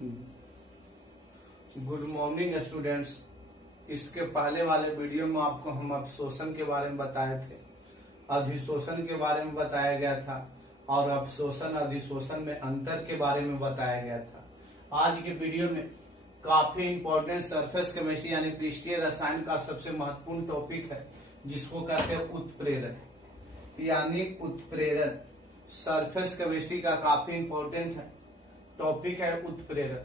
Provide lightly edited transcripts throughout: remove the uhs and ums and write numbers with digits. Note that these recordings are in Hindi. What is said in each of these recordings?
Good morning students. इसके पहले वाले वीडियो में आपको हम अवशोषण के बारे में बताए थे, अधिशोषण के बारे में बताया गया था और अवशोषण अधिशोषण में अंतर के बारे में बताया गया था। आज के वीडियो में काफी इंपॉर्टेंट सरफेस केमिस्ट्री यानी पृष्ठीय रसायन का सबसे महत्वपूर्ण टॉपिक है, जिसको कहते हैं उत्प्रेरण यानी उत्प्रेरण। सरफेस केमिस्ट्री का काफी इंपॉर्टेंट है टॉपिक है उत्प्रेरण।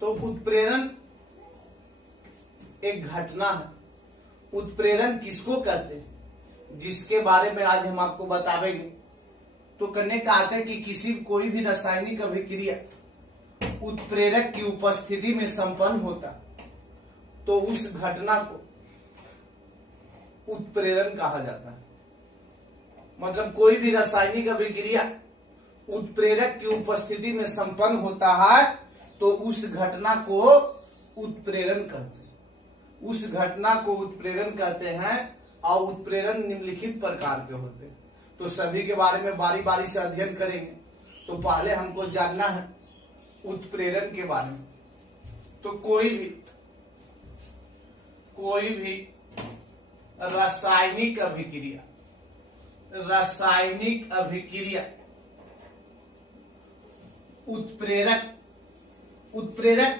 तो उत्प्रेरण एक घटना है। उत्प्रेरण किसको कहते हैं, जिसके बारे में आज हम आपको बतावेंगे। तो करने का अर्थ है कि कोई भी रासायनिक अभिक्रिया उत्प्रेरक की उपस्थिति में संपन्न होता तो उस घटना को उत्प्रेरण कहा जाता है। मतलब कोई भी रासायनिक अभिक्रिया उत्प्रेरक की उपस्थिति में संपन्न होता है तो उस घटना को उत्प्रेरण कहते हैं। उस घटना को उत्प्रेरण कहते हैं और उत्प्रेरण निम्नलिखित प्रकार के होते हैं। तो सभी के बारे में बारी बारी से अध्ययन करेंगे। तो पहले हमको जानना है उत्प्रेरण के बारे में। तो कोई भी रासायनिक अभिक्रिया उत्प्रेरक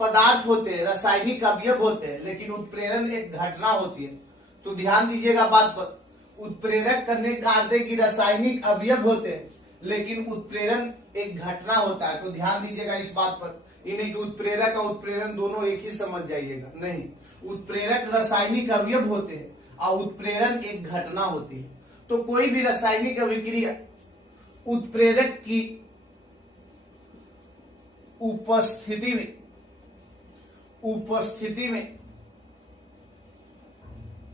पदार्थ होते हैं, रासायनिक अवयव होते हैं, लेकिन उत्प्रेरण एक घटना होती है। तो ध्यान दीजिएगा बात पर। उत्प्रेरक करने का अर्थ है कि रासायनिक अवयव होते हैं, लेकिन उत्प्रेरण एक घटना होता है। तो ध्यान दीजिएगा इस बात पर। ये नहीं कि उत्प्रेरक और उत्प्रेरण दोनों एक ही समझ जाइएगा, नहीं। उत्प्रेरक रासायनिक अवयव होते हैं और उत्प्रेरण एक घटना होती है। तो कोई भी रासायनिक अभिक्रिया उत्प्रेरक की उपस्थिति में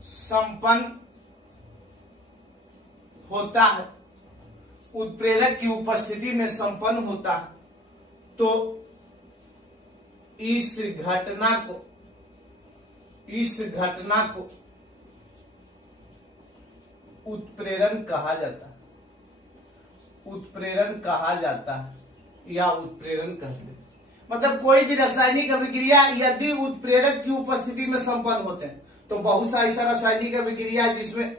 संपन्न होता है, उत्प्रेरक की उपस्थिति में संपन्न होता है, तो इस घटना को उत्प्रेरण कहा जाता है। उत्प्रेरण कहा जाता है या उत्प्रेरण कहते हैं। मतलब कोई भी रासायनिक अभिक्रिया यदि उत्प्रेरक की उपस्थिति में संपन्न होते हैं, तो बहुत सा ऐसा रासायनिक अभिक्रिया है जिसमें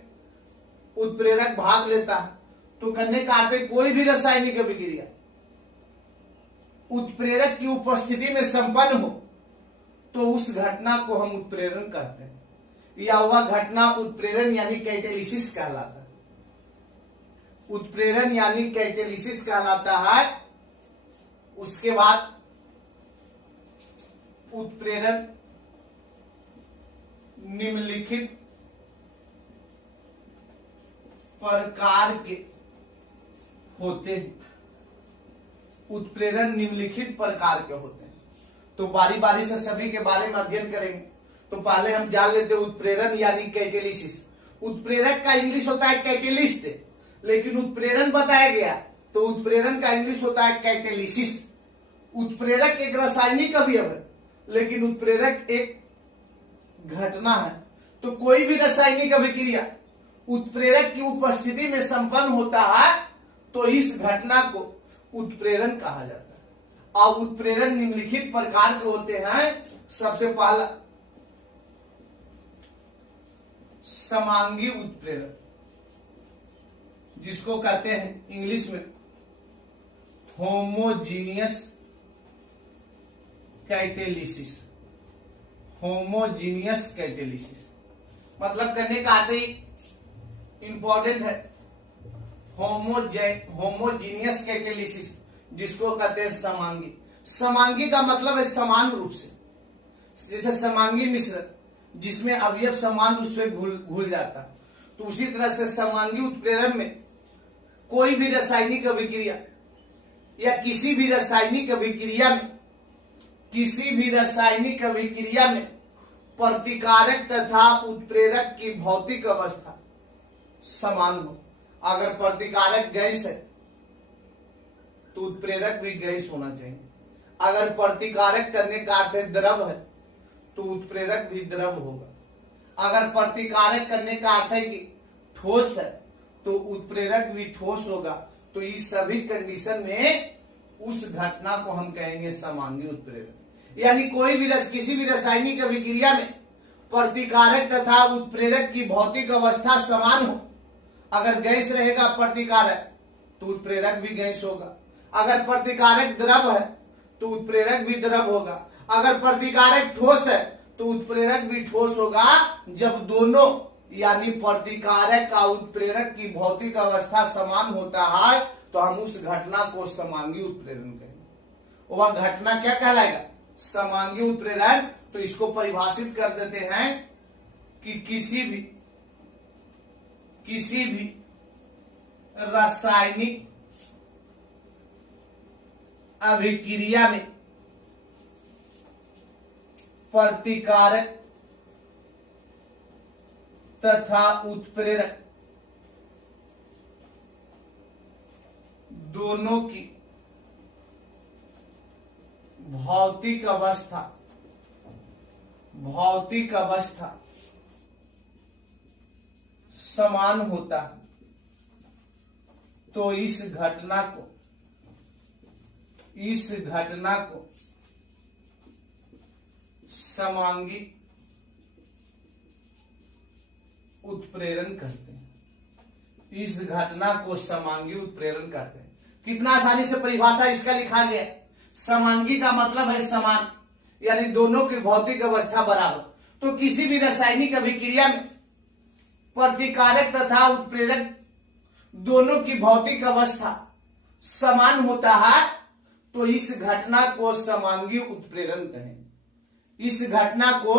उत्प्रेरक भाग लेता है। तो करने का अर्थ है कोई भी रासायनिक अभिक्रिया उत्प्रेरक की उपस्थिति में संपन्न हो तो उस घटना को हम उत्प्रेरण कहते हैं, या वह घटना उत्प्रेरण यानी कैटेलिसिस कहलाता है। उत्प्रेरण यानी कैटेलिसिस कहलाता है। उसके बाद उत्प्रेरण निम्नलिखित प्रकार के होते हैं। उत्प्रेरण निम्नलिखित प्रकार के होते हैं। तो बारी बारी से सभी के बारे में अध्ययन करेंगे। तो पहले हम जान लेते हैं उत्प्रेरण यानी कैटेलिसिस। उत्प्रेरक का इंग्लिश होता है कैटेलिस्ट, लेकिन उत्प्रेरण बताया गया तो उत्प्रेरण का इंग्लिश होता है कैटेलिसिस। उत्प्रेरक एक रासायनिक अवयव है, लेकिन उत्प्रेरक एक घटना है। तो कोई भी रासायनिक अभिक्रिया उत्प्रेरक की उपस्थिति में संपन्न होता है तो इस घटना को उत्प्रेरण कहा जाता है। और उत्प्रेरण निम्नलिखित प्रकार के होते हैं। सबसे पहला समांगी उत्प्रेरण, जिसको कहते हैं इंग्लिश में होमोजीनियस कैटेलिसिस। होमोजीनियस कैटेलिसिस मतलब करने का अर्थ इंपॉर्टेंट है। होमोजीनियस कैटेलिसिस जिसको कहते हैं समांगी। समांगी का मतलब है समान रूप से, जैसे समांगी मिश्रण जिसमें अवयव समान रूप से घुल जाता। तो उसी तरह से समांगी उत्प्रेरण में कोई भी रासायनिक अभिक्रिया या किसी भी रासायनिक अभिक्रिया में प्रतिकारक तथा उत्प्रेरक की भौतिक अवस्था समान हो। अगर प्रतिकारक गैस है तो उत्प्रेरक भी गैस होना चाहिए। अगर प्रतिकारक करने का अर्थ है द्रव है तो उत्प्रेरक भी द्रव होगा। अगर प्रतिकारक करने का अर्थ है कि ठोस है तो उत्प्रेरक भी ठोस होगा। तो इस सभी कंडीशन में उस घटना को हम कहेंगे समांगी उत्प्रेरण। यानी कोई भी किसी भी रासायनिक अभिक्रिया में प्रतिकारक तथा उत्प्रेरक की भौतिक अवस्था समान हो। अगर गैस रहेगा प्रतिकारक तो उत्प्रेरक भी गैस होगा, अगर प्रतिकारक द्रव है तो उत्प्रेरक भी द्रव होगा, अगर प्रतिकारक ठोस है तो उत्प्रेरक भी ठोस होगा। जब दोनों यानी प्रतिकारक का उत्प्रेरक की भौतिक अवस्था समान होता है तो हम उस घटना को समांगी उत्प्रेरण कहेंगे। वह घटना क्या कहलाएगा? समांगी उत्प्रेरण। तो इसको परिभाषित कर देते हैं कि किसी भी रासायनिक अभिक्रिया में प्रतिकारक तथा उत्प्रेरक दोनों की भौतिक अवस्था समान होता है तो इस घटना को समांगी उत्प्रेरण कहते हैं। इस घटना को समांगी उत्प्रेरण कहते हैं। कितना आसानी से परिभाषा इसका लिखा गया। समांगी का मतलब है समान, यानी दोनों की भौतिक अवस्था बराबर। तो किसी भी रासायनिक अभिक्रिया में प्रतिकारक तथा उत्प्रेरक दोनों की भौतिक अवस्था समान होता है तो इस घटना को समांगी उत्प्रेरण कहेंगे। इस घटना को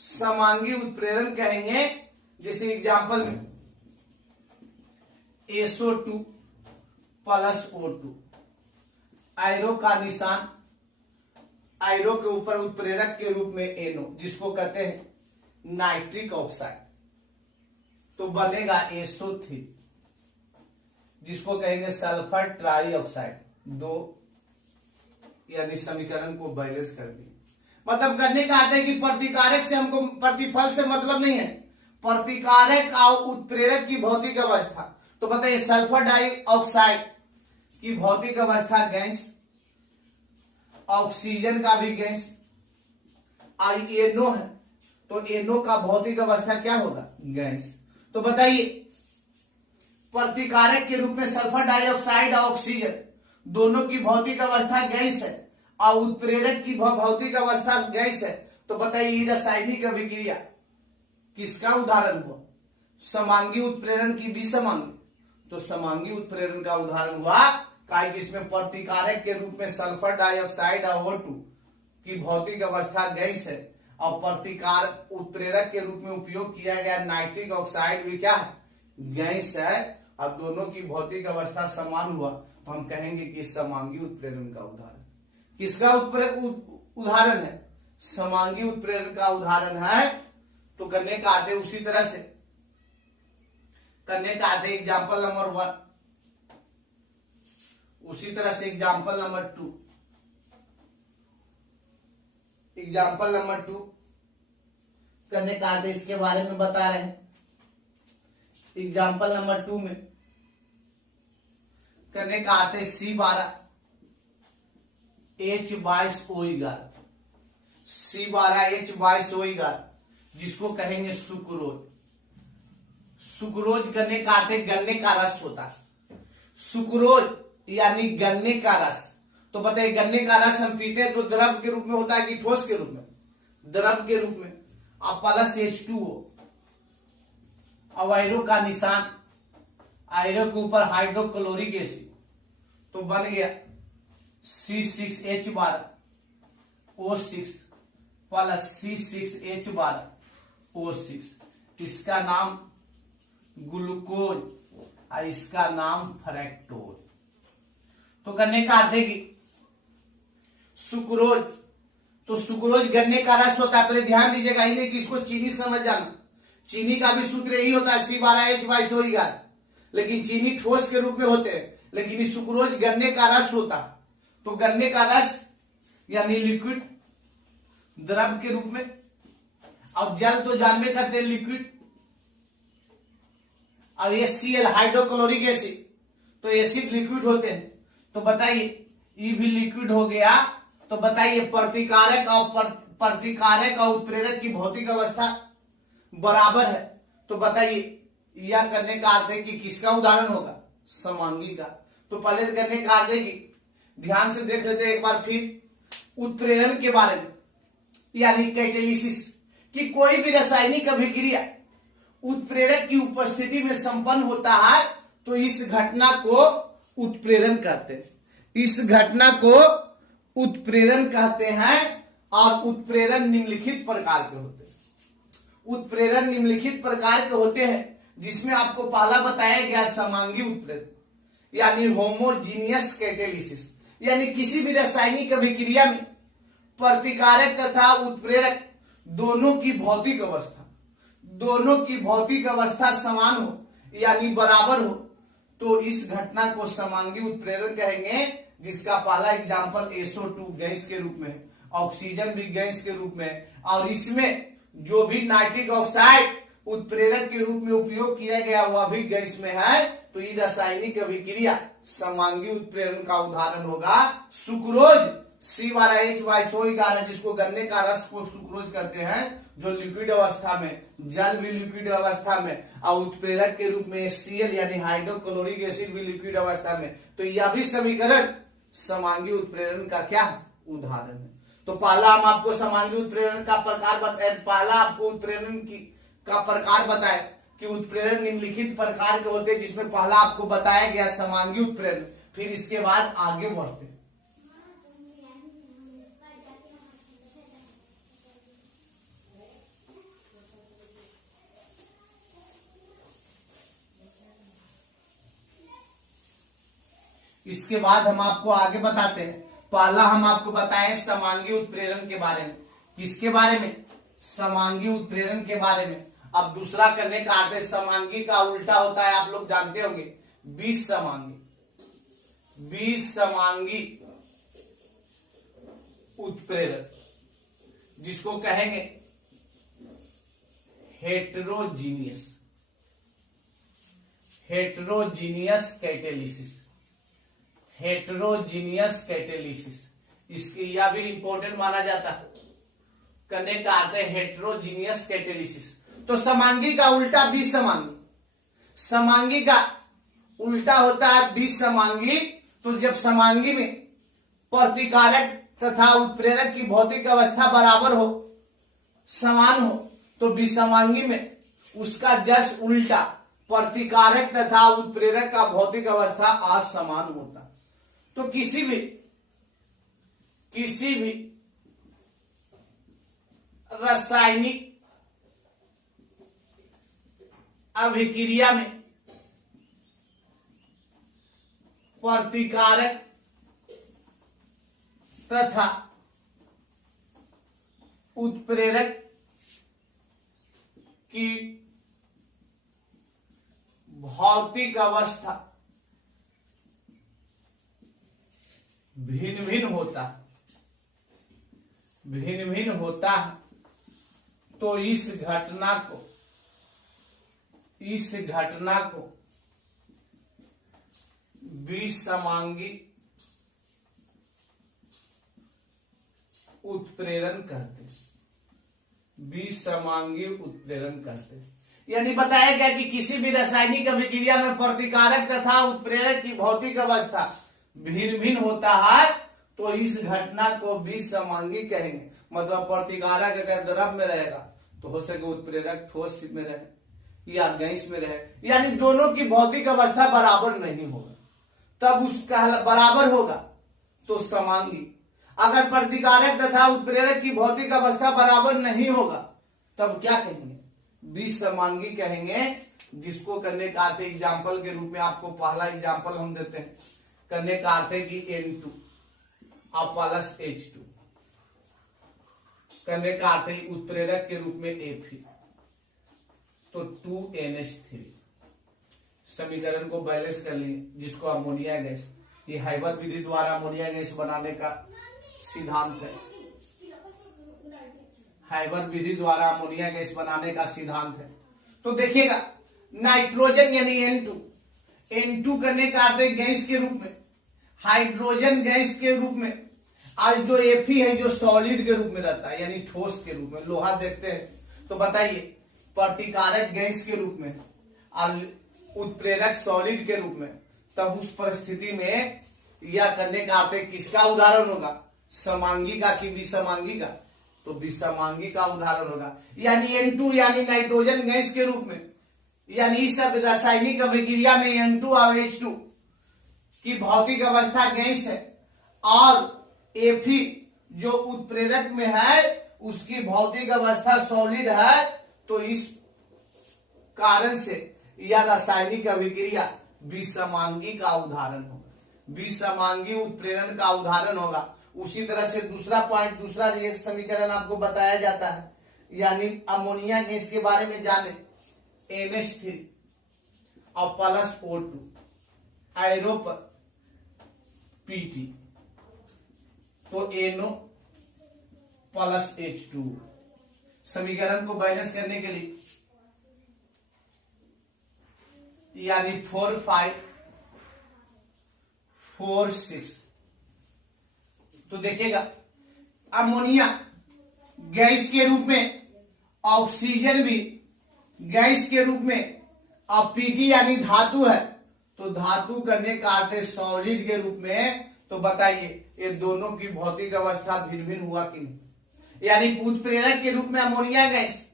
समांगी उत्प्रेरण कहेंगे। जैसे एग्जांपल में SO2 प्लस O2, आयरो का निशान, आयरो के ऊपर उत्प्रेरक के रूप में NO, जिसको कहते हैं नाइट्रिक ऑक्साइड, तो बनेगा SO3, जिसको कहेंगे सल्फर ट्राईऑक्साइड। 2 यानी समीकरण को बैलेंस कर दिए। मतलब करने का अर्थ है कि प्रतिकारक से हमको प्रतिफल से मतलब नहीं है, प्रतिकारक और उत्प्रेरक की भौतिक अवस्था। तो बताइए सल्फर डाइऑक्साइड की भौतिक अवस्था गैस, ऑक्सीजन का भी गैस, NO है तो NO का भौतिक अवस्था क्या होगा? गैस। तो बताइए प्रतिकारक के रूप में सल्फर डाइऑक्साइड और ऑक्सीजन दोनों की भौतिक अवस्था गैस है और उत्प्रेरक की भौतिक अवस्था गैस है। तो बताइए रासायनिक अभिक्रिया किसका उदाहरण हुआ? समांगी उत्प्रेरण की विसमांगी। तो समांगी उत्प्रेरण का उदाहरण हुआ काहे कि इसमें प्रतिकारक के रूप में सल्फर डाइऑक्साइड और O2 की भौतिक अवस्था गैस है और प्रतिकार उत्प्रेरक के रूप में उपयोग किया गया नाइट्रिक ऑक्साइड भी क्या है? गैस है। अब दोनों की भौतिक अवस्था समान हुआ तो हम कहेंगे कि समांगी उत्प्रेरण का उदाहरण। किसका उदाहरण है? समांगी उत्प्रेरण का उदाहरण है। तो करने का आते उसी तरह से करने का आते एग्जाम्पल नंबर 1, उसी तरह से एग्जाम्पल नंबर 2, एग्जाम्पल नंबर 2 करने का आते इसके बारे में बता रहे हैं। एग्जाम्पल नंबर 2 में करने का आते C12 H22O11, C12 H22O11 जिसको कहेंगे सुक्रोज। सुक्रोज करने का आते गन्ने का रस होता है। सुक्रोज यानी गन्ने का रस। तो बताइए गन्ने का रस हम पीते हैं तो द्रव के रूप में होता है कि ठोस के रूप में? द्रव के रूप में। अब प्लस H2O, अब आयरो का निशान, आयरो के ऊपर हाइड्रोक्लोरिक एसिड, तो बन गया C6H12O6 प्लस C6H12O6। इसका नाम ग्लूकोज और इसका नाम फ्रैक्टोज। तो करने का अर्थ है कि सुक्रोज, तो सुक्रोज गन्ने का रस होता है। पहले ध्यान दीजिएगा ही नहीं कि इसको चीनी समझ जाना। चीनी का भी सूत्र यही होता है C12H22O11, लेकिन चीनी ठोस के रूप में होते हैं, लेकिन इस सुक्रोज गन्ने का रस होता। तो गन्ने का रस यानी लिक्विड द्रव के रूप में, अब जल तो जानबे करते हैं लिक्विड, और HCl हाइड्रोक्लोरिक एसिड तो एसिड लिक्विड होते हैं। तो बताइए ई भी लिक्विड हो गया। तो बताइए प्रतिकारक और उत्प्रेरक की भौतिक अवस्था बराबर है। तो बताइए यह करने का अर्थ है कि किसका उदाहरण होगा? समांगी का। तो पहले करने का अर्थ है कि ध्यान से देख लेते हैं एक बार फिर उत्प्रेरण के बारे में, यानी कैटेलिसिस कि कोई भी रासायनिक अभिक्रिया उत्प्रेरक की उपस्थिति में संपन्न होता है तो इस घटना को उत्प्रेरण कहते हैं। इस घटना को उत्प्रेरण कहते हैं। और उत्प्रेरण निम्नलिखित प्रकार के होते हैं। उत्प्रेरण निम्नलिखित प्रकार के होते हैं जिसमें आपको पहला बताया गया समांगी उत्प्रेरण यानी होमोजीनियस कैटेलिसिस, यानी किसी भी रासायनिक अभिक्रिया में प्रतिकारक तथा उत्प्रेरक दोनों की भौतिक अवस्था समान हो यानी बराबर हो तो इस घटना को समांगी उत्प्रेरण कहेंगे, जिसका पहला एग्जाम्पल SO2 गैस के रूप में, ऑक्सीजन भी गैस के रूप में, और इसमें जो भी नाइट्रिक ऑक्साइड उत्प्रेरक के रूप में उपयोग किया गया वह भी गैस में है। तो ये रासायनिक अभिक्रिया समांगी उत्प्रेरण का उदाहरण होगा सुक्रोज C12H11, जिसको गन्ने का रस को सुक्रोज कहते हैं, जो लिक्विड अवस्था में, जल भी लिक्विड अवस्था में, और उत्प्रेरक के रूप में HCl यानी हाइड्रोक्लोरिक एसिड भी लिक्विड अवस्था में। तो यह भी समीकरण समांगी उत्प्रेरण का क्या उदाहरण है। तो पहला हम आपको समांगी उत्प्रेरण का प्रकार बताए, पहला आपको उत्प्रेरण का प्रकार बताए कि उत्प्रेरण निम्नलिखित प्रकार के होते हैं, जिसमें पहला आपको बताया गया समांगी उत्प्रेरण। फिर इसके बाद आगे बढ़ते। इसके बाद हम आपको आगे बताते हैं। पहला हम आपको बताएं समांगी उत्प्रेरण के बारे में। किसके बारे में? समांगी उत्प्रेरण के बारे में। अब दूसरा करने का अर्थ है समांगी का उल्टा होता है, आप लोग जानते होंगे, विसमांगी उत्प्रेरण, जिसको कहेंगे हेटेरोजीनियस कैटेलिसिस। इसके यह भी इंपॉर्टेंट माना जाता है, करने का अर्थ है हेटेरोजीनियस कैटेलिसिस। तो समांगी का उल्टा विसमांगी, समांगी का उल्टा होता है विसमांगी। तो जब समांगी में प्रतिकारक तथा उत्प्रेरक की भौतिक अवस्था बराबर हो, समान हो, तो विसमांगी में उसका जस्ट उल्टा प्रतिकारक तथा उत्प्रेरक का भौतिक अवस्था असमान होता। तो किसी भी रासायनिक अभिक्रिया में प्रतिकारक तथा उत्प्रेरक की भौतिक अवस्था भिन्न भिन्न होता है तो इस घटना को विसमांगी उत्प्रेरण कहते हैं। यानी बताया गया कि किसी भी रासायनिक अभिक्रिया में प्रतिकारक तथा उत्प्रेरक की भौतिक अवस्था भिन्न भिन्न होता है तो इस घटना को विसमांगी कहेंगे। मतलब प्रतिकारक अगर द्रव में रहेगा तो हो सके उत्प्रेरक ठोस में रहे या गैस में रहे, यानी दोनों की भौतिक अवस्था बराबर नहीं होगा, तब उसका बराबर होगा तो समांगी। अगर प्रतिकारक तथा उत्प्रेरक की भौतिक अवस्था बराबर नहीं होगा तब क्या कहेंगे? विसमांगी कहेंगे, जिसको करने का अर्थ एग्जाम्पल के रूप में आपको पहला एग्जाम्पल हम देते हैं। करने का अर्थ है कि N2 और प्लस H2, करने का अर्थ है उत्प्रेरक के रूप में Fe, तो 2NH3। समीकरण को बैलेंस कर लिए, जिसको अमोनिया गैस, ये हाइबर विधि द्वारा अमोनिया गैस बनाने का सिद्धांत है। हाइबर विधि द्वारा अमोनिया गैस बनाने का सिद्धांत है। तो देखिएगा नाइट्रोजन यानी N2 करने का अर्थ है गैस के रूप में, हाइड्रोजन गैस के रूप में, आज जो Fe है जो सॉलिड के रूप में रहता है यानी ठोस के रूप में, लोहा देखते हैं तो बताइए प्रतिकारक गैस के रूप में और उत्प्रेरक सॉलिड के रूप में, तब उस परिस्थिति में यह करने का अर्थ किसका उदाहरण होगा, समांगी का कि विसमांगी का, तो विसमांगी का उदाहरण होगा। यानी N2 यानी नाइट्रोजन गैस के रूप में, यानी इस सब रासायनिक अभिक्रिया में N2 और H2 की भौतिक अवस्था गैस है और Fe जो उत्प्रेरक में है उसकी भौतिक अवस्था सॉलिड है, तो इस कारण से यह रासायनिक अभिक्रिया विसमांगी का उदाहरण होगा, विसमांगी उत्प्रेरण का उदाहरण होगा। उसी तरह से दूसरा पॉइंट, दूसरा एक समीकरण आपको बताया जाता है, यानी अमोनिया गैस के बारे में जाने, NH3 और प्लस O2 एरो पर PT, तो NO प्लस H2। समीकरण को बैलेंस करने के लिए यानी 4 5 4 6, तो देखिएगा अमोनिया गैस के रूप में, ऑक्सीजन भी गैस के रूप में, और पीटी यानी धातु है, तो धातु करने का अर्थ है सॉलिड के रूप में। तो बताइए ये दोनों की भौतिक अवस्था भिन्न भिन्न हुआ कि नहीं, यानी उत्प्रेरक के रूप में अमोनिया गैस,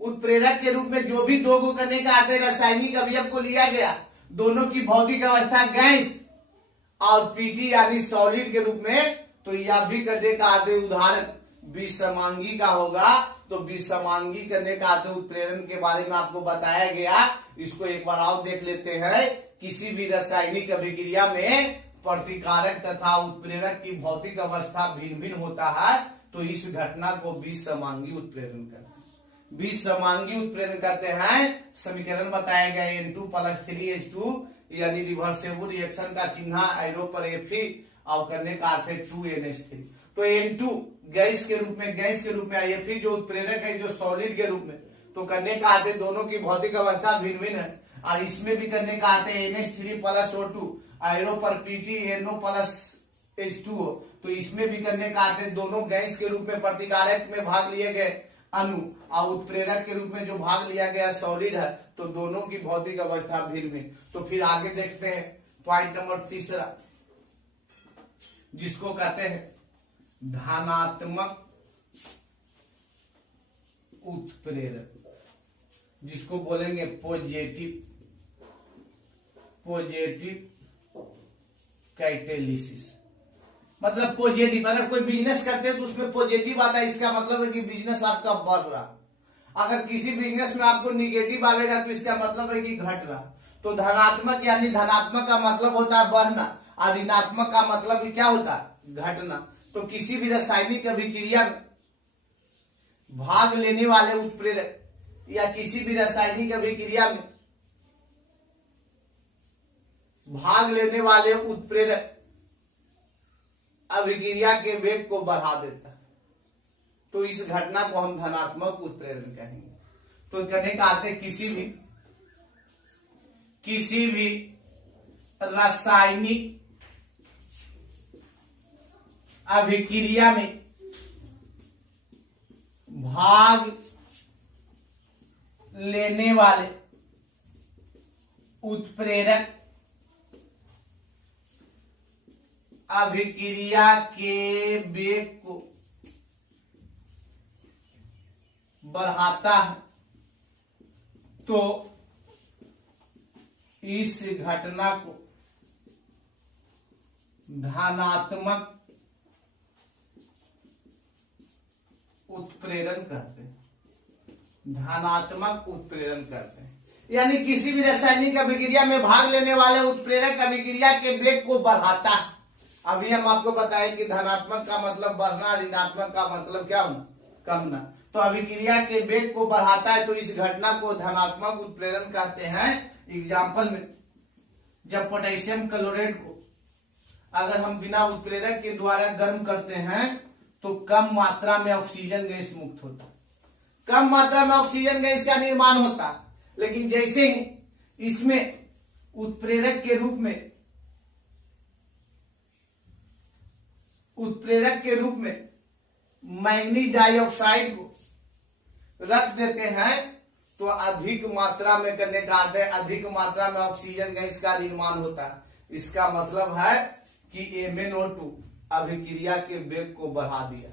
उत्प्रेरक के रूप में जो भी दो को करने का अर्थ है रासायनिक अवयव को लिया गया, दोनों की भौतिक अवस्था गैस, और पीटी यानी सॉलिड के रूप में, तो यह भी करने का अर्थ उदाहरण विसमांगी का होगा। तो विसमांगी करने का अर्थ उत्प्रेरण के बारे में आपको बताया गया। इसको एक बार और देख लेते हैं। किसी भी रासायनिक अभिक्रिया में प्रतिकारक तथा उत्प्रेरक की भौतिक अवस्था भिन्न भिन्न होता है, तो इस घटना को विसमांगी उत्प्रेरण कहते हैं। विसमांगी उत्प्रेरण कहते हैं। समीकरण बताया गया N2 + 3H2 यानी रिवर्सेबल रिएक्शन का चिन्ह एरो पर Fe और करने का अर्थ है 2NH3। तो N2 गैस के रूप में, गैस के रूप में, Fe जो उत्प्रेरक है जो सॉलिड के रूप में, तो करने का अर्थ है दोनों की भौतिक अवस्था भिन्न भिन्न है। और इसमें भी करने का अर्थ है NH3 + O2 एरो पर PT NO + H2O, तो इसमें भी करने का अर्थ है दोनों गैस के रूप में प्रतिकारक में भाग लिए गए अणु और उत्प्रेरक के रूप में जो भाग लिया गया सॉलिड है, तो दोनों की भौतिक अवस्था भिन्न भिन्न। तो फिर आगे देखते हैं पॉइंट नंबर तीसरा, जिसको कहते हैं धनात्मक उत्प्रेरक, जिसको बोलेंगे पॉजिटिव कैटेलिसिस। मतलब पॉजिटिव, अगर कोई बिजनेस करते हैं तो उसमें पॉजिटिव आता है, इसका मतलब है कि बिजनेस आपका बढ़ रहा। अगर किसी बिजनेस में आपको निगेटिव आएगा तो इसका मतलब है कि घट रहा। तो धनात्मक यानी धनात्मक का मतलब होता है बढ़ना और ऋणात्मक का मतलब क्या होता है घटना। तो किसी भी रासायनिक अभिक्रिया में भाग लेने वाले उत्प्रेरक या किसी भी रासायनिक अभिक्रिया में भाग लेने वाले उत्प्रेरक अभिक्रिया के वेग को बढ़ा देता है, तो इस घटना को हम धनात्मक उत्प्रेरण कहेंगे। तो कहने का अर्थ है किसी भी रासायनिक अभिक्रिया में भाग लेने वाले उत्प्रेरक अभिक्रिया के वेग को बढ़ाता है, तो इस घटना को धनात्मक उत्प्रेरण कहते हैं। धनात्मक उत्प्रेरण कहते हैं यानी किसी भी रासायनिक अभिक्रिया में भाग लेने वाले उत्प्रेरक अभिक्रिया के वेग को बढ़ाता है। अभी हम आपको बताएं कि धनात्मक का मतलब बढ़ना, ऋणात्मक का मतलब क्या होना कमना। तो अभिक्रिया के वेग को बढ़ाता है, तो इस घटना को धनात्मक उत्प्रेरण कहते हैं। एग्जाम्पल में जब पोटेशियम क्लोराइड को अगर हम बिना उत्प्रेरक के द्वारा गर्म करते हैं तो कम मात्रा में ऑक्सीजन गैस मुक्त होता है, कम मात्रा में ऑक्सीजन गैस का निर्माण होता है। लेकिन जैसे ही इसमें उत्प्रेरक के रूप में उत्प्रेरक के रूप में मैग्नीज डाइऑक्साइड को रख देते हैं तो अधिक मात्रा में करने का अर्थ है अधिक मात्रा में ऑक्सीजन गैस का निर्माण होता है। इसका मतलब है कि MnO2 अभिक्रिया के वेग को बढ़ा दिया।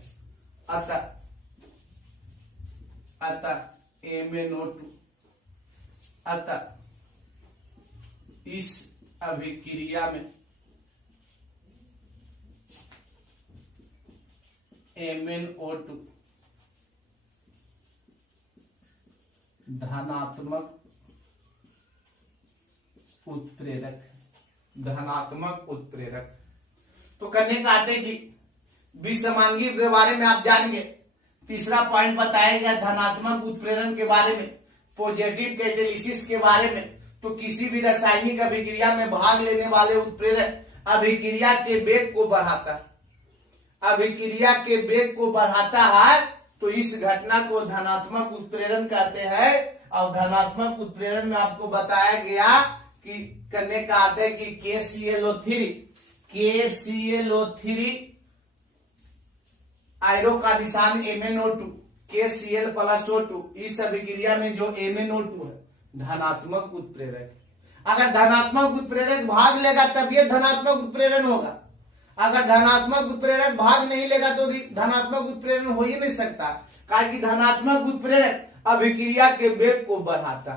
अतः MnO2 अतः इस अभिक्रिया में MnO2 धनात्मक उत्प्रेरक धनात्मक उत्प्रेरक। तो करने का आते कि विषमांगी के बारे में आप जानेंगे। तीसरा पॉइंट बताया गया धनात्मक उत्प्रेरण के बारे में, पॉजिटिव कैटेलिसिस के बारे में। तो किसी भी रासायनिक अभिक्रिया में भाग लेने वाले उत्प्रेरक अभिक्रिया के वेग को बढ़ाता है, अभिक्रिया के वेग को बढ़ाता है। तो इस घटना को धनात्मक उत्प्रेरण कहते हैं। और धनात्मक उत्प्रेरण में आपको बताया गया कि करने का अर्थ है कि KClO3 आयरो का निशान MnO2 KCl+O2 इस अभिक्रिया में जो MnO2 है धनात्मक उत्प्रेरक। अगर धनात्मक उत्प्रेरक भाग लेगा तब ये धनात्मक उत्प्रेरण होगा। अगर धनात्मक उत्प्रेरक भाग नहीं लेगा तो धनात्मक उत्प्रेरण हो ही नहीं सकता, कारण कि धनात्मक उत्प्रेरक अभिक्रिया के वेग को बढ़ाता,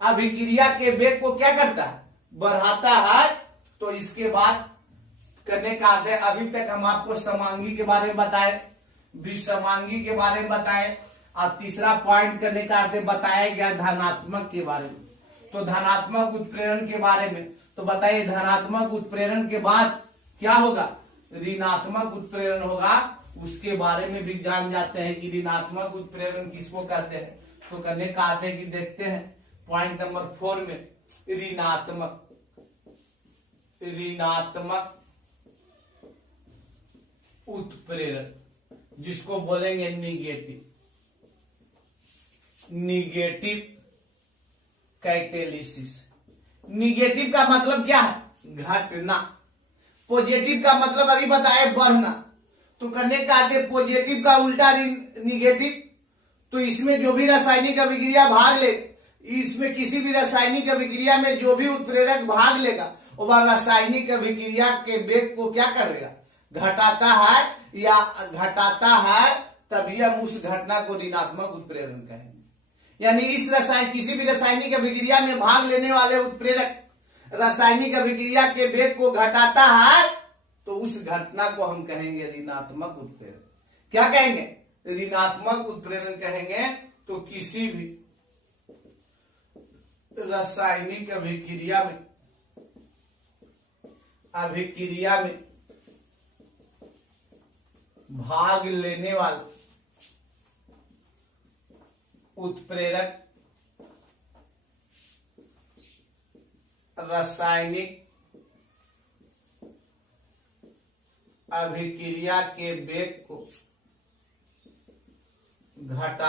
अभिक्रिया के वेग को क्या करता है, बढ़ाता है। तो इसके बाद करने का अर्थ है अभी तक हम आपको समांगी के बारे में बताए, विषमांगी के बारे में बताए, और तीसरा पॉइंट करने का अर्थ बताया गया धनात्मक के बारे में। तो धनात्मक उत्प्रेरण के बारे में तो बताइए, धनात्मक उत्प्रेरण के बाद क्या होगा, ऋणात्मक उत्प्रेरण होगा। उसके बारे में भी जान जाते हैं कि ऋणात्मक उत्प्रेरण किसको कहते हैं। तो करने का अर्थ है कि देखते हैं पॉइंट नंबर 4 में ऋणात्मक उत्प्रेरण, जिसको बोलेंगे निगेटिव कैटेलिसिस। निगेटिव का मतलब क्या है, घटना। पॉजिटिव का मतलब अभी बताए बढ़ना। तो करने का आते पॉजिटिव का उल्टा निगेटिव। तो इसमें जो भी रासायनिक अभिक्रिया भाग ले, इसमें किसी भी रासायनिक अभिक्रिया में जो भी उत्प्रेरक भाग लेगा वह रासायनिक अभिक्रिया के वेग को क्या करेगा, घटाता है या घटाता है, तभी हम उस घटना को ऋणात्मक उत्प्रेरण कहेंगे। यानी इस किसी भी रासायनिक अभिक्रिया में भाग लेने वाले उत्प्रेरक रासायनिक अभिक्रिया के वेग को घटाता है तो उस घटना को हम कहेंगे ऋणात्मक उत्प्रेरण। क्या कहेंगे, ऋणात्मक उत्प्रेरण कहेंगे। तो किसी भी रासायनिक अभिक्रिया में भाग लेने वाले उत्प्रेरक रासायनिक अभिक्रिया के वेग को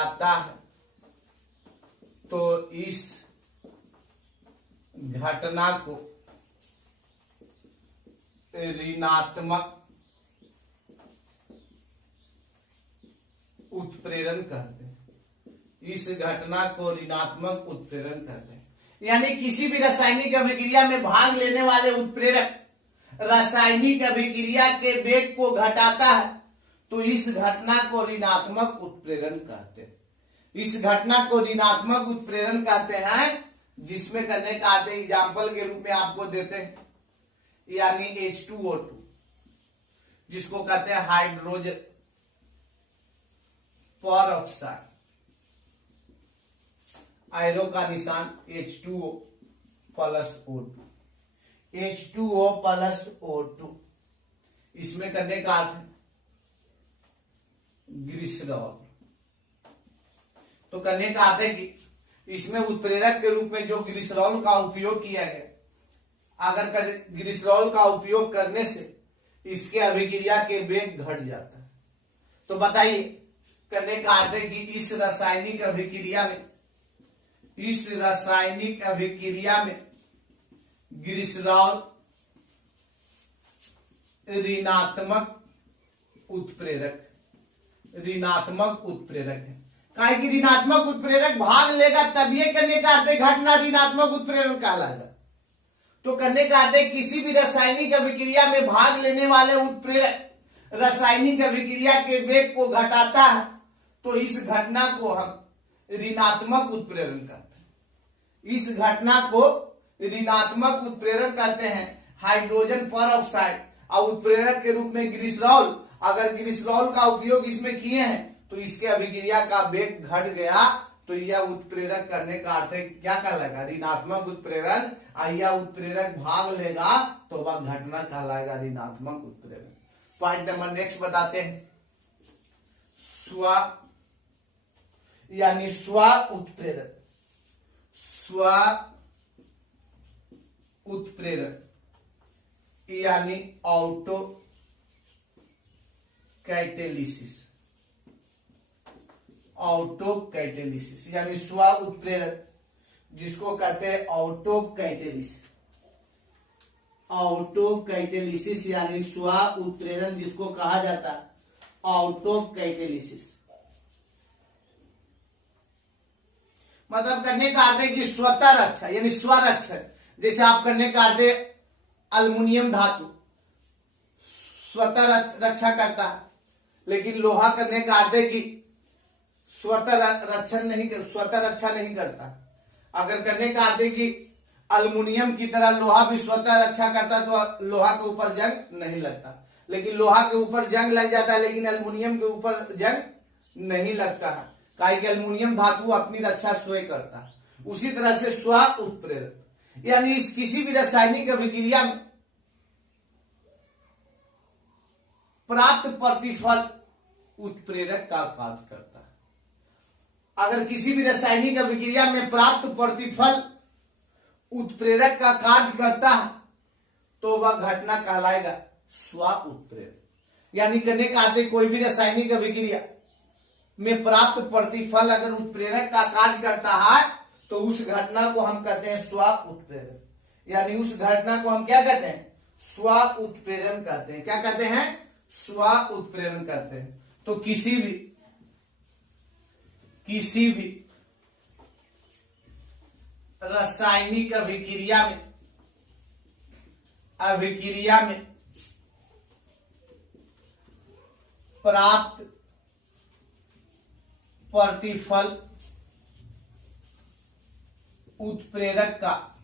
घटाता है तो इस घटना को ऋणात्मक उत्प्रेरण कहते हैं। इस घटना को ऋणात्मक उत्प्रेरण कहते हैं। यानी किसी भी रासायनिक अभिक्रिया में भाग लेने वाले उत्प्रेरक रासायनिक अभिक्रिया के वेग को घटाता है तो इस घटना को ऋणात्मक उत्प्रेरण कहते हैं। इस घटना को ऋणात्मक उत्प्रेरण कहते हैं, जिसमें करने का आते एग्जाम्पल के रूप में आपको देते हैं, यानी H2O2 जिसको कहते हैं हाइड्रोजन परऑक्साइड, आयरो का निशान H2O+O2 इसमें करने का अर्थ ग्लिसरॉल। तो करने का अर्थ है कि इसमें उत्प्रेरक के रूप में जो ग्लिसरॉल का उपयोग किया गया, अगर ग्लिसरॉल का उपयोग करने से इसके अभिक्रिया के वेग घट जाता है। तो बताइए, करने का अर्थ है कि इस रासायनिक अभिक्रिया में ग्लिसरॉल ऋणात्मक उत्प्रेरक ऋणात्मक उत्प्रेरक है। काहे कि ऋणात्मक उत्प्रेरक भाग लेगा तब ये करने का अर्थ घटना ऋणात्मक उत्प्रेरण कहलाएगा। तो करने का अर्थ किसी भी रासायनिक अभिक्रिया में भाग लेने वाले उत्प्रेरक रासायनिक अभिक्रिया के वेग को घटाता है तो इस घटना को हम ऋणात्मक उत्प्रेरण कहते हैं। इस घटना को ऋणात्मक उत्प्रेरण कहते हैं। हाइड्रोजन परऑक्साइड और उत्प्रेरक के रूप में ग्लिसरॉल, अगर ग्लिसरॉल का उपयोग इसमें किए हैं तो इसके अभिक्रिया का वेग घट गया तो यह उत्प्रेरक करने का अर्थ क्या कहलाएगा ऋणात्मक उत्प्रेरण। यह उत्प्रेरक भाग लेगा तो वह घटना कहलाएगा ऋणात्मक उत्प्रेरण। पॉइंट नंबर नेक्स्ट बताते हैं स्व यानी स्व उत्प्रेरक। स्व उत्प्रेरक यानी ऑटो कैटेलिसिस। ऑटो कैटेलिसिस यानी स्व उत्प्रेरक जिसको कहते हैं ऑटो कैटेलिसिस। ऑटो कैटेलिसिस यानी स्व उत्प्रेरण जिसको कहा जाता है ऑटो कैटेलिसिस। मतलब करने का अर्थ है कि स्वतः रक्षा यानी स्वरक्षण। जैसे आप करने का अर्थ है अल्युमिनियम धातु स्वतः रक्षा करता है, लेकिन लोहा करने का अर्थ है कि स्वतः रक्षा नहीं करता। अगर करने का अर्थ है कि अल्युमिनियम की तरह लोहा भी स्वतः रक्षा करता तो लोहा के ऊपर जंग नहीं लगता, लेकिन लोहा के ऊपर जंग लग जाता है लेकिन अल्युमिनियम के ऊपर जंग नहीं लगता है। काहे कि अल्युमिनियम धातु अपनी रक्षा स्वयं करता है। उसी तरह से स्व उत्प्रेरक यानी इस किसी भी रासायनिक अभिक्रिया में प्राप्त प्रतिफल उत्प्रेरक का कार्य करता है। अगर किसी भी रासायनिक अभिक्रिया में प्राप्त प्रतिफल उत्प्रेरक का कार्य करता है तो वह घटना कहलाएगा स्व उत्प्रेरक। यानी करने का अर्थ कोई भी रासायनिक अभिक्रिया में प्राप्त प्रतिफल अगर उत्प्रेरक का कार्य करता है तो उस घटना को हम कहते हैं स्व उत्प्रेरक। यानी उस घटना को हम क्या कहते हैं स्व उत्प्रेरण कहते हैं। क्या कहते हैं स्व उत्प्रेरण कहते हैं। तो किसी भी रासायनिक अभिक्रिया में प्राप्त प्रतिफल उत्प्रेरक का कार्य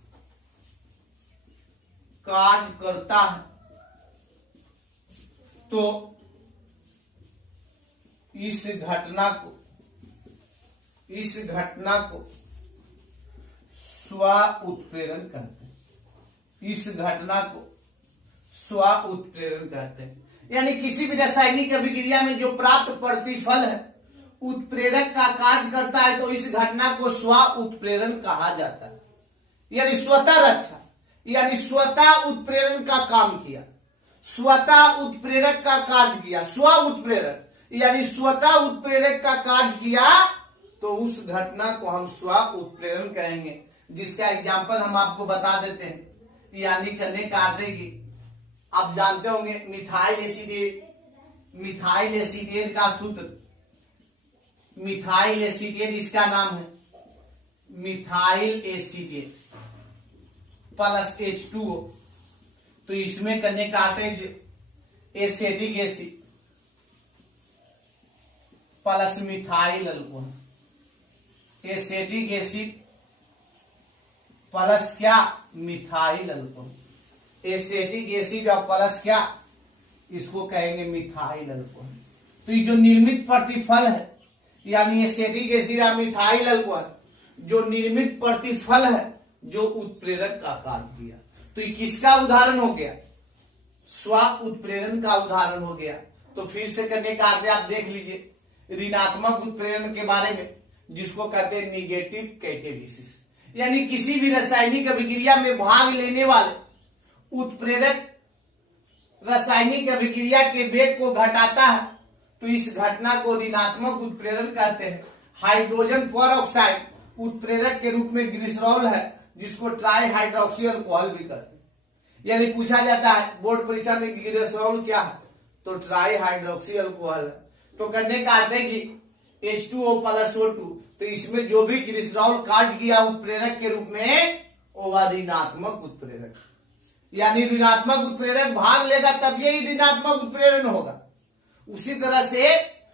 करता है तो इस घटना को स्व उत्प्रेरण कहते हैं। इस घटना को स्व उत्प्रेरण कहते हैं। यानी किसी भी रासायनिक अभिक्रिया में जो प्राप्त प्रतिफल है उत्प्रेरक का कार्य करता है तो इस घटना को स्व उत्प्रेरण कहा जाता है। यानी स्वतः रक्षा यानी स्वतः उत्प्रेरण का काम किया, स्वतः उत्प्रेरक का कार्य किया। स्व उत्प्रेरक यानी स्वतः उत्प्रेरक का कार्य किया तो उस घटना को हम स्व उत्प्रेरण कहेंगे। जिसका एग्जाम्पल हम आपको बता देते हैं। यानी करने का अर्थ है कि आप जानते होंगे मिथाइल एसीटेट का सूत्र। मिथाइल एसीटेट इसका नाम है मिथाइल एसीटेट प्लस H2O। तो इसमें करने का अर्थ है acetic acid plus methyl alcohol. Acetic acid plus क्या मिथाइल अल्कोहल। एसिटिक एसिड और प्लस क्या इसको कहेंगे मिथाइल अल्कोहल। तो ये जो निर्मित प्रतिफल है यानी एसिटिक एसिड और मिथाइल अल्कोहल जो निर्मित प्रतिफल है जो उत्प्रेरक का कार्य किया तो ये किसका उदाहरण हो गया स्व उत्प्रेरण का उदाहरण हो गया। तो फिर से करने का अर्थ आप देख लीजिए ऋणात्मक उत्प्रेरण के बारे में जिसको कहते हैं निगेटिव कैटेलिसिस। यानी किसी भी रासायनिक अभिक्रिया में भाग लेने वाले उत्प्रेरक रासायनिक अभिक्रिया के वेग को घटाता है तो इस घटना को ऋणात्मक उत्प्रेरण कहते हैं। हाइड्रोजन परऑक्साइड उत्प्रेरक के रूप में ग्लिसरॉल है जिसको ट्राई हाइड्रोक्सी अल्कोहल भी कहते हैं। यानी पूछा जाता है बोर्ड परीक्षा में ग्लिसरॉल क्या है तो ट्राई हाइड्रोक्सी अल्कोहल। तो करने का अर्थ है कि H2O प्लस O2, तो इसमें जो भी ग्लिसरॉल कार्य किया उत्प्रेरक के रूप में वो वह ऋणात्मक उत्प्रेरक, यानी ऋणात्मक उत्प्रेरक भाग लेगा तब यही ऋणात्मक उत्प्रेरण होगा। उसी तरह से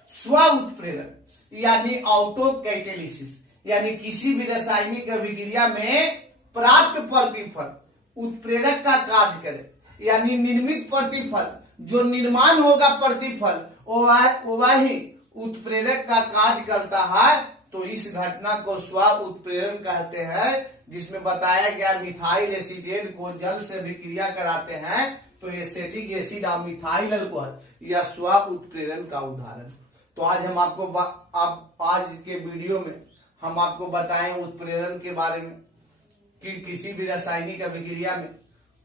स्व उत्प्रेरण यानी ऑटो कैटेलिसिस, यानी किसी भी रासायनिक अभिक्रिया में प्राप्त प्रतिफल उत्प्रेरक का कार्य करे, यानी निर्मित प्रतिफल जो निर्माण होगा प्रतिफल वह ही उत्प्रेरक का कार्य करता है। तो इस घटना को स्व उत्प्रेरण कहते हैं, जिसमें बताया गया मिथाइल एसिटेट को जल से अभिक्रिया कराते हैं तो एसेटिक एसिड और मिथाइल अल्कोहल यह स्व उत्प्रेरण का उदाहरण। तो आज हम आपको आज के वीडियो में हम आपको बताएं उत्प्रेरण के बारे में कि किसी भी रासायनिक अभिक्रिया में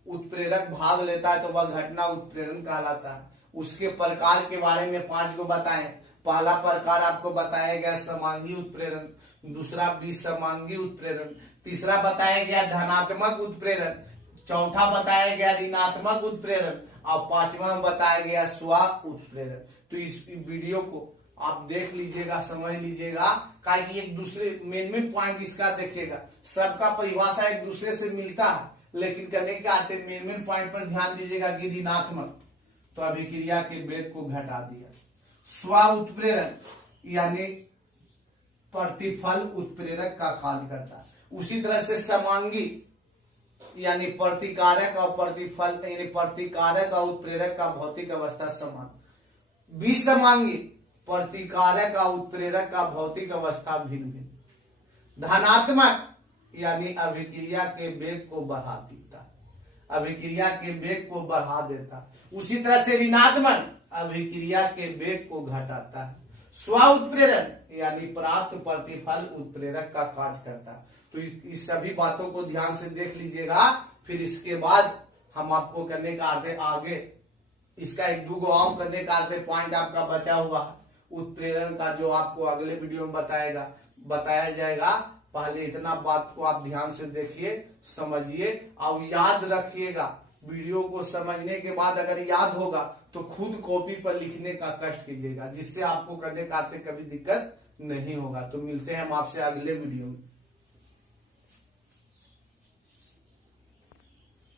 उत्प्रेरक भाग लेता है तो वह घटना उत्प्रेरण कहलाता है। उसके प्रकार के बारे में 5 को बताएं। पहला प्रकार आपको बताया गया समांगी उत्प्रेरण, दूसरा विसमांगी उत्प्रेरण, तीसरा बताया गया धनात्मक उत्प्रेरण, चौथा बताया गया ऋणात्मक उत्प्रेरण और 5वां बताया गया स्व उत्प्रेरण। तो इस वीडियो को आप देख लीजिएगा, समझ लीजिएगा, कि एक दूसरे मेन पॉइंट इसका देखिएगा। सबका परिभाषा एक दूसरे से मिलता है, लेकिन करने के आते मेन पॉइंट पर ध्यान दीजिएगा कि ऋणात्मक तो अभिक्रिया के वेग को घटा दिया। स्व उत्प्रेरण यानी प्रतिफल उत्प्रेरक का कार्य करता है। उसी तरह से समांगी यानी प्रतिकारक और प्रतिफल यानी प्रतिकारक और उत्प्रेरक का भौतिक अवस्था समान। विसमांगी प्रतिकारक और उत्प्रेरक का भौतिक अवस्था भिन्न भिन्न। धनात्मक यानी अभिक्रिया के वेग को बढ़ा देता, अभिक्रिया के वेग को बढ़ा देता। उसी तरह से ऋणात्मक अभिक्रिया के वेग को घटाता है। स्व उत्प्रेरण यानी प्राप्त प्रतिफल उत्प्रेरक का कार्य करता है। तो इस सभी बातों को ध्यान से देख लीजिएगा। फिर इसके बाद हम आपको करने का आगे इसका 1-2 और करने का पॉइंट आपका बचा हुआ है उत्प्रेरण का, जो आपको अगले वीडियो में बताया जाएगा। पहले इतना बात को आप ध्यान से देखिए, समझिए और याद रखिएगा। वीडियो को समझने के बाद अगर याद होगा तो खुद कॉपी पर लिखने का कष्ट कीजिएगा, जिससे आपको करने का कभी दिक्कत नहीं होगा। तो मिलते हैं हम आपसे अगले वीडियो में।